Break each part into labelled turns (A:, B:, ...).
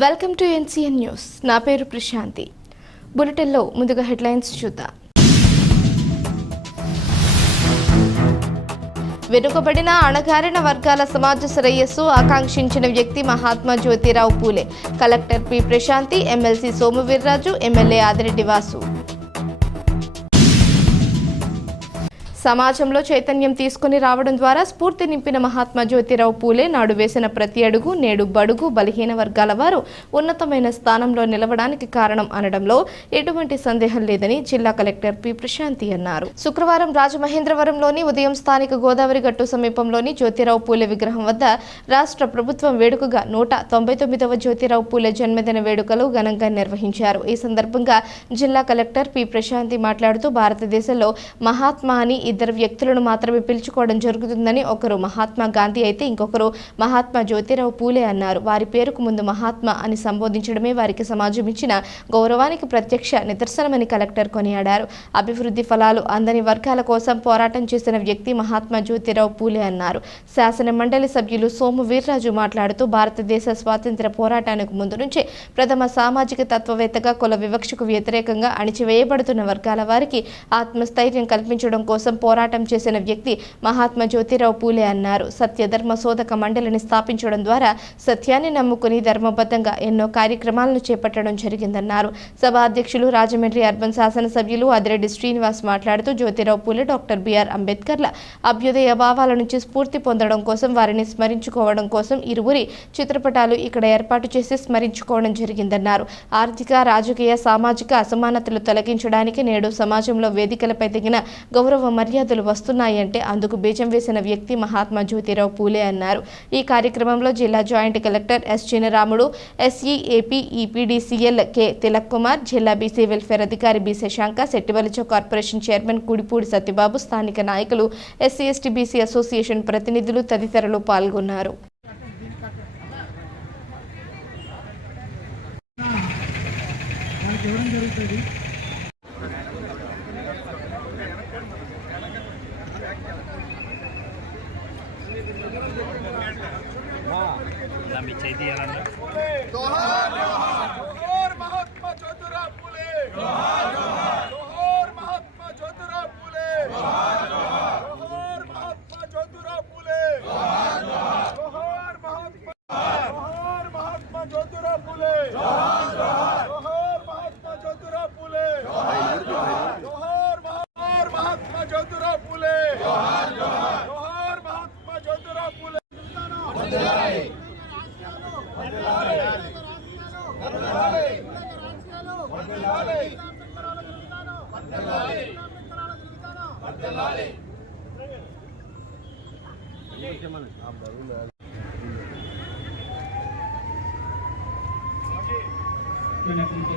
A: Welcome to NCN news. నా పేరు ప్రశాంతి. బులెటిన్లో ముందుగా హెడ్లైన్స్ చూద్దాం. వెనుకబడిన అణగారిన వర్గాల సమాజ శ్రేయస్సు ఆకాంక్షించిన వ్యక్తి Mahatma Jyotirao Phule. Collector P Prashanti MLC Somaveerraju MLA Adireddy Vasu సమాజంలో చైతన్యం తీసుకుని రావడం ద్వారా స్ఫూర్తి నింపిన మహాత్మా జ్యోతిరావు పూలే నాడు వేసిన ప్రతి అడుగు నేడు బడుగు బలహీన వర్గాల వారు ఉన్నతమైన స్థానంలో నిలవడానికి కారణం అనడంలో ఎటువంటి సందేహం లేదని జిల్లా కలెక్టర్ పి. ప్రశాంతి అన్నారు. శుక్రవారం రాజమహేంద్రవరంలోని ఉదయం స్థానిక గోదావరి గట్టు సమీపంలోని జ్యోతిరావు పూలే విగ్రహం వద్ద రాష్ట్ర ప్రభుత్వం వేడుకగా నూట తొంభై తొమ్మిదవ జ్యోతిరావు పూలే జన్మదిన వేడుకలు ఘనంగా నిర్వహించారు. ఈ సందర్భంగా జిల్లా కలెక్టర్ పి. ప్రశాంతి మాట్లాడుతూ భారతదేశంలో మహాత్మా అని ఇద్దరు వ్యక్తులను మాత్రమే పిలుచుకోవడం జరుగుతుందని ఒకరు మహాత్మా గాంధీ అయితే ఇంకొకరు మహాత్మా జ్యోతిరావు పూలే అన్నారు. వారి పేరుకు ముందు మహాత్మా అని సంబోధించడమే వారికి సమాజం ఇచ్చిన గౌరవానికి ప్రత్యక్ష నిదర్శనమని కలెక్టర్ కొనియాడారు. అభివృద్ధి ఫలాలు అందని వర్గాల కోసం పోరాటం చేసిన వ్యక్తి మహాత్మా జ్యోతిరావు పూలే అన్నారు. శాసన మండలి సభ్యులు సోము వీర్రాజు మాట్లాడుతూ భారతదేశ స్వాతంత్ర్య పోరాటానికి ముందు నుంచే ప్రథమ సామాజిక తత్వవేత్తగా కుల వివక్షకు వ్యతిరేకంగా అణిచివేయబడుతున్న వర్గాల వారికి ఆత్మస్థైర్యం కల్పించడం కోసం పోరాటం చేసిన వ్యక్తి మహాత్మా జ్యోతిరావు పూలే అన్నారు. సత్యధర్మ శోధక మండలిని స్థాపించడం ద్వారా సత్యాన్ని నమ్ముకుని ధర్మబద్ధంగా ఎన్నో కార్యక్రమాలను చేపట్టడం జరిగిందన్నారు. సభ అధ్యక్షులు రాజమండ్రి అర్బన్ శాసనసభ్యులు అదిరెడ్డి శ్రీనివాస్ మాట్లాడుతూ Jyotirao Phule doctor B R అంబేద్కర్ల అభ్యుదయ భావాల నుంచి స్ఫూర్తి పొందడం కోసం వారిని స్మరించుకోవడం కోసం ఇరువురి చిత్రపటాలు ఇక్కడ ఏర్పాటు చేసి స్మరించుకోవడం జరిగిందన్నారు. ఆర్థిక రాజకీయ సామాజిక అసమానతలు తొలగించడానికి నేడు సమాజంలో వేదికలపై తగిన గౌరవ మర్యాదలు వస్తున్నాయంటే అందుకు బీజం వేసిన వ్యక్తి మహాత్మా జ్యోతిరావు పూలే అన్నారు. ఈ కార్యక్రమంలో జిల్లా joint collector S Chinaramudu SEAP EPDCL K Tilak Kumar జిల్లా బీసీ వెల్ఫేర్ అధికారి బి శశాంక శెట్టివలచ కార్పొరేషన్ చైర్మన్ కుడిపూడి సత్యబాబు స్థానిక నాయకులు ఎస్సీ ఎస్టీ బీసీ అసోసియేషన్ ప్రతినిధులు తదితరులు పాల్గొన్నారు.
B: జరుగుతుంది.
C: ਚਾਹੀਦੀ ਹੈ ਇਹਨਾਂ
B: ਨੂੰ।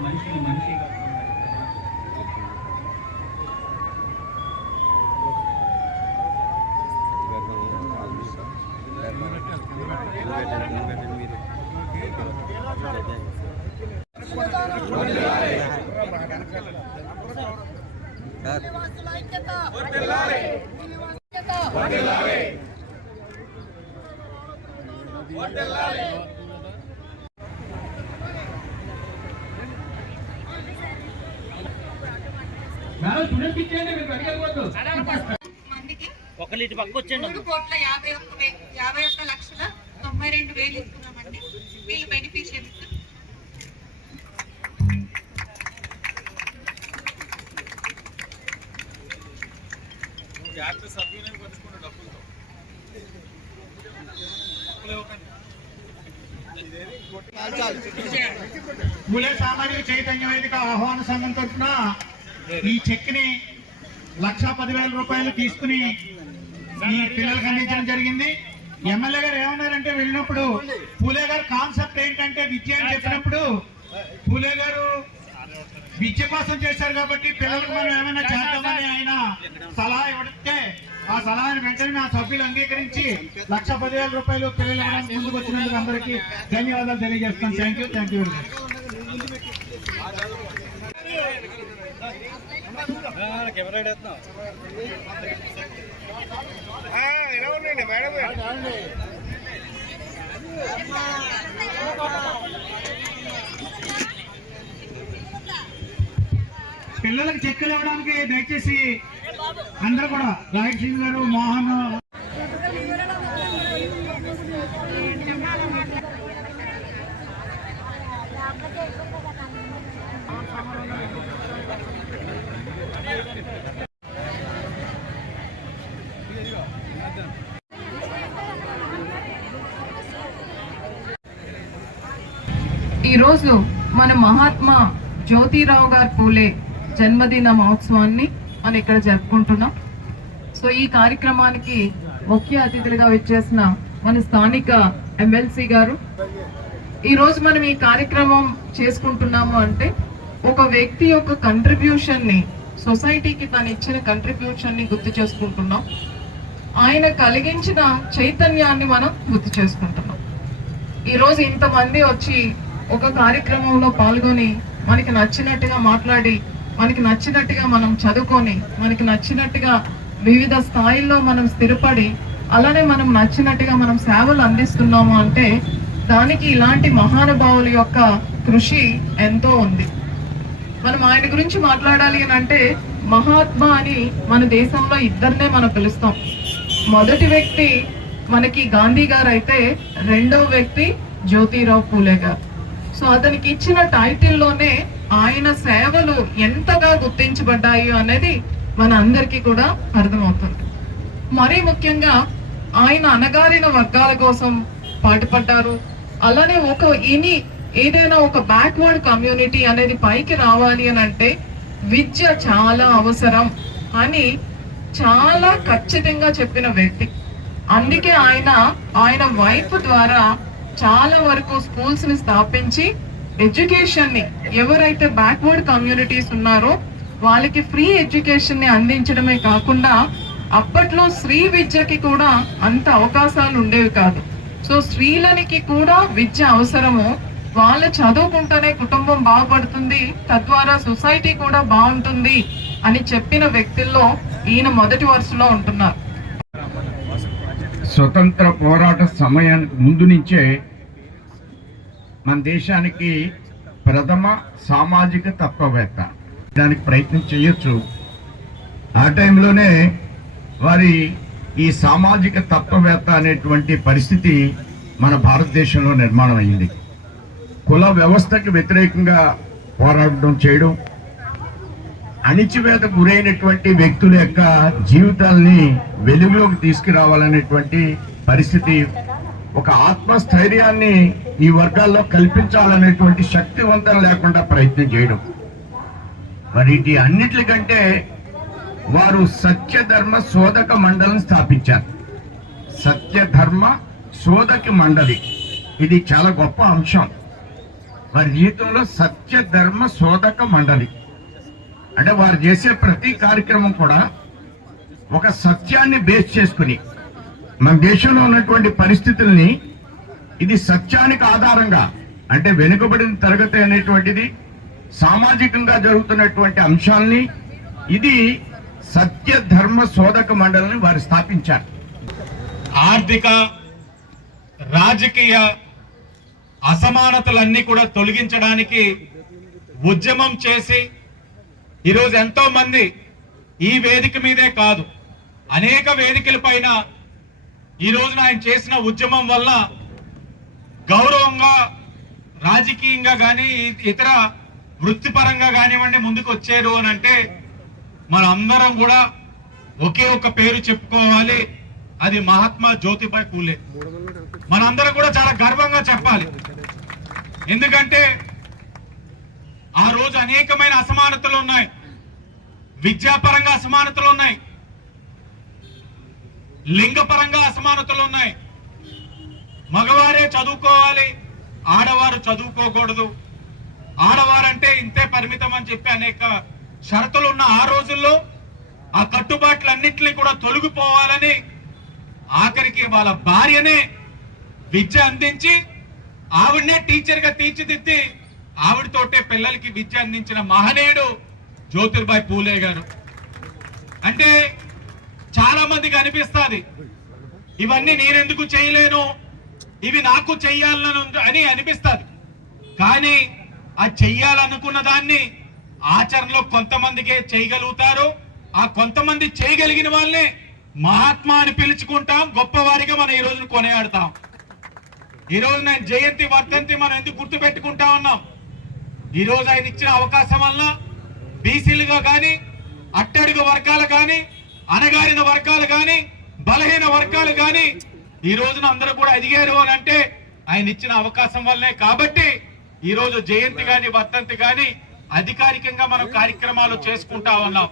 B: మనిషిని మనిషిగా మేడం స్టూడెంట్స్ ఇచ్చేయండి మీరు వెనకెళ్ళిపోద్దు
D: మందికి
E: ఒక లీటర్ పక్క వచ్చండి
D: మూడు కోట్ల యాభై ఒక్క యాభై ఒక్క లక్షల తొంభై రెండు వేలు ఇస్తున్నామండి. వీళ్ళు
B: ఆహ్వాన సంఘం తరఫున ఈ చెక్ని లక్ష పదివేల రూపాయలు తీసుకుని ఈ పిల్లలకు అందించడం జరిగింది. ఎమ్మెల్యే గారు ఏమన్నారంటే వెళ్ళినప్పుడు పూలే గారు కాన్సెప్ట్ ఏంటంటే విద్య అని చెప్పినప్పుడు పూలే గారు విద్య కోసం చేశారు కాబట్టి పిల్లలకు మనం ఏమైనా చేద్దామని ఆయన సలహా ఇవ్వడితే ఆ సలహాని వెంటనే నా సభ్యులు అంగీకరించి లక్ష పదివేల రూపాయలు పిల్లలు ముందుకు వచ్చినందుకు అందరికీ ధన్యవాదాలు తెలియజేస్తాను. Thank you thank you very much
C: ఎలా మేడం
B: పిల్లలకు చెక్కలు ఇవ్వడానికి దయచేసి అందరూ కూడా రాయల్ సింగ్ గారు మోహన్
F: ఈరోజు మన మహాత్మా జ్యోతిరావు గారు పూలే జన్మదిన మహోత్సవాన్ని మనం ఇక్కడ జరుపుకుంటున్నాం. సో ఈ కార్యక్రమానికి ముఖ్య అతిథులుగా వచ్చేసిన మన స్థానిక ఎమ్మెల్సీ గారు. ఈరోజు మనం ఈ కార్యక్రమం చేసుకుంటున్నాము అంటే ఒక వ్యక్తి యొక్క కంట్రిబ్యూషన్ని సొసైటీకి తను ఇచ్చిన కంట్రిబ్యూషన్ని గుర్తు చేసుకుంటున్నాం. ఆయన కలిగించిన చైతన్యాన్ని మనం గుర్తు చేసుకుంటున్నాం. ఈరోజు ఇంతమంది వచ్చి ఒక కార్యక్రమంలో పాల్గొని మనకి నచ్చినట్టుగా మాట్లాడి మనకి నచ్చినట్టుగా మనం చదువుకొని మనకి నచ్చినట్టుగా వివిధ స్థాయిల్లో మనం స్థిరపడి అలానే మనం నచ్చినట్టుగా మనం సేవలు అందిస్తున్నాము అంటే దానికి ఇలాంటి మహానుభావుల యొక్క కృషి ఎంతో ఉంది. మనం ఆయన గురించి మాట్లాడాలి అని అంటే మహాత్మా అని మన దేశంలో ఇద్దరినే మనం పిలుస్తాం. మొదటి వ్యక్తి మనకి గాంధీ గారు అయితే రెండవ వ్యక్తి జ్యోతిరావు పూలే గారు. సో అతనికి ఇచ్చిన టైటిల్లోనే ఆయన సేవలు ఎంతగా గుర్తించబడ్డాయో అనేది మన అందరికీ కూడా అర్థమవుతుంది. మరీ ముఖ్యంగా ఆయన అనగారిన వర్గాల కోసం పాటుపడ్డారు. అలానే ఒక ఇని ఏదైనా ఒక బ్యాక్వర్డ్ కమ్యూనిటీ అనేది పైకి రావాలి అని అంటే విద్య చాలా అవసరం అని చాలా ఖచ్చితంగా చెప్పిన వ్యక్తి. అందుకే ఆయన ఆయన వైఫ్ ద్వారా చాలా వరకు స్కూల్స్ని స్థాపించి ఎడ్యుకేషన్ని ఎవరైతే బ్యాక్వర్డ్ కమ్యూనిటీస్ ఉన్నారో వాళ్ళకి ఫ్రీ ఎడ్యుకేషన్ని అందించడమే కాకుండా అప్పట్లో స్త్రీ విద్యకి కూడా అంత అవకాశాలు ఉండేవి కాదు. సో స్త్రీలనికి కూడా విద్య అవసరము. వాళ్ళు చదువుకుంటేనే కుటుంబం బాగుపడుతుంది. తద్వారా సొసైటీ కూడా బాగుంటుంది అని చెప్పిన వ్యక్తుల్లో ఈయన మొదటి వరుసలో ఉంటున్నారు.
G: స్వతంత్ర పోరాట సమయానికి ముందు నుంచే మన దేశానికి ప్రథమ సామాజిక తత్వవేత్త. దానికి ప్రయత్నం చేయొచ్చు. ఆ టైంలోనే వారి ఈ సామాజిక తత్వవేత్త అనేటువంటి పరిస్థితి మన భారతదేశంలో నిర్మాణం అయింది. కుల వ్యవస్థకి వ్యతిరేకంగా పోరాడడం చేయడం అణిచివేత గురైనటువంటి వ్యక్తుల యొక్క జీవితాల్ని వెలుగులోకి తీసుకురావాలనేటువంటి పరిస్థితి ఒక ఆత్మస్థైర్యాన్ని ఈ వర్గాల్లో కల్పించాలనేటువంటి శక్తివంతం లేకుండా ప్రయత్నం చేయడం. మరి ఇటు అన్నిటికంటే వారు సత్యధర్మ శోధక మండలిని స్థాపించారు. సత్యధర్మ శోధక మండలి. ఇది చాలా గొప్ప అంశం. వారి జీవితంలో సత్యధర్మ శోధక మండలి. అంటే వారు చేసే ప్రతి కార్యక్రమం కూడా ఒక సత్యాన్ని బేస్ చేసుకుని మన దేశంలో ఉన్నటువంటి పరిస్థితుల్ని ఇది సత్యానికి ఆధారంగా అంటే వెనుకబడిన తరగతి అనేటువంటిది సామాజికంగా జరుగుతున్నటువంటి అంశాలని ఇది సత్య ధర్మ శోధక మండలిని వారు స్థాపించారు.
H: ఆర్థిక రాజకీయ అసమానతలన్నీ కూడా తొలగించడానికి ఉద్యమం చేసి ఈరోజు ఎంతో మంది ఈ వేదిక మీదే కాదు అనేక వేదికల పైన ఈ రోజున ఆయన చేసిన ఉద్యమం వల్ల గౌరవంగా రాజకీయంగా కానీ ఇతర వృత్తిపరంగా కానివ్వండి ముందుకు వచ్చారు అని అంటే మనందరం కూడా ఒకే ఒక పేరు చెప్పుకోవాలి. అది మహాత్మా జ్యోతిబాయ్ పూలే. మనందరం కూడా చాలా గర్వంగా చెప్పాలి. ఎందుకంటే ఆ రోజు అనేకమైన అసమానతలు ఉన్నాయి. విద్యాపరంగా అసమానతలు ఉన్నాయి. లింగపరంగా అసమానతలు ఉన్నాయి. మగవారే చదువుకోవాలి ఆడవారు చదువుకోకూడదు. ఆడవారంటే ఇంతే పరిమితం అని చెప్పి అనేక షరతులు ఉన్న ఆ రోజుల్లో ఆ కట్టుబాట్లన్నింటినీ కూడా తొలగిపోవాలని ఆఖరికి వాళ్ళ భార్యనే విద్య అందించి ఆవిడనే టీచర్గా తీర్చిదిద్ది ఆవిడతోటే పిల్లలకి విద్య అందించిన మహనీయుడు జ్యోతిర్బాయ్ పూలే గారు. అంటే చాలా మందికి అనిపిస్తుంది. ఇవన్నీ నేనెందుకు చేయలేను? ఇవి నాకు చెయ్యాలను అని అనిపిస్తుంది. కానీ ఆ చెయ్యాలనుకున్న దాన్ని ఆచరణలో కొంతమందికే చేయగలుగుతారు. ఆ కొంతమంది చేయగలిగిన వాళ్ళనే మహాత్మా అని పిలుచుకుంటాం గొప్పవారిగా మనం ఈ రోజున కొనియాడతాం. ఈ రోజు నేను జయంతి వర్ధంతి మనం ఎందుకు గుర్తు పెట్టుకుంటా ఉన్నాం? ఈ రోజు ఆయన ఇచ్చిన అవకాశం వల్ల బీసీలుగా కానీ అట్టడుగు వర్గాలు కానీ అనగారిన వర్గాలు కానీ బలహీన వర్గాలు కానీ ఈ రోజున అందరూ కూడా ఎదిగారు అని అంటే ఆయన ఇచ్చిన అవకాశం వల్లే కాబట్టి ఈ రోజు జయంతి గాని వర్తంతి గాని అధికారికంగా మనం కార్యక్రమాలు చేసుకుంటా ఉన్నాం.